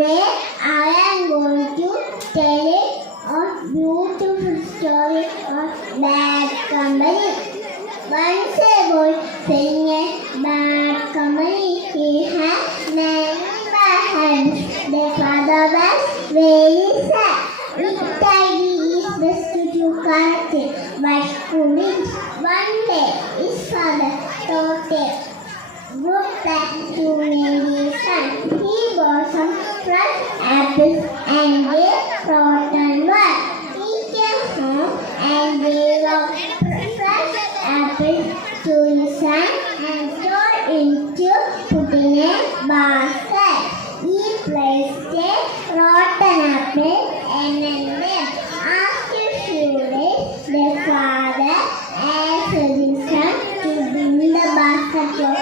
Today I am going to tell a beautiful story of Bad Company. Once a boy in a bad company. He had many bad habits. Their father was very sad. Each time he is best to correct it, but couldn't. One day his father thought it good back to Mary's son. He bought some fresh apples and a rotten one. He came home and gave up fresh apples to his son and told him to put in a basket. He placed a rotten apple and then after a few days, the father asked his son to bring the basket of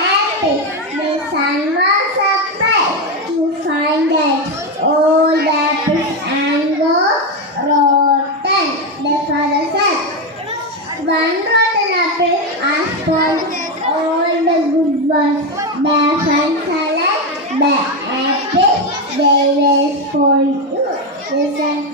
apples. The son was surprised to find that all the apples and were rotten. The father said, "One rotten apple has spoiled all the good ones. The fun salad, the apples, they will spoil you." The son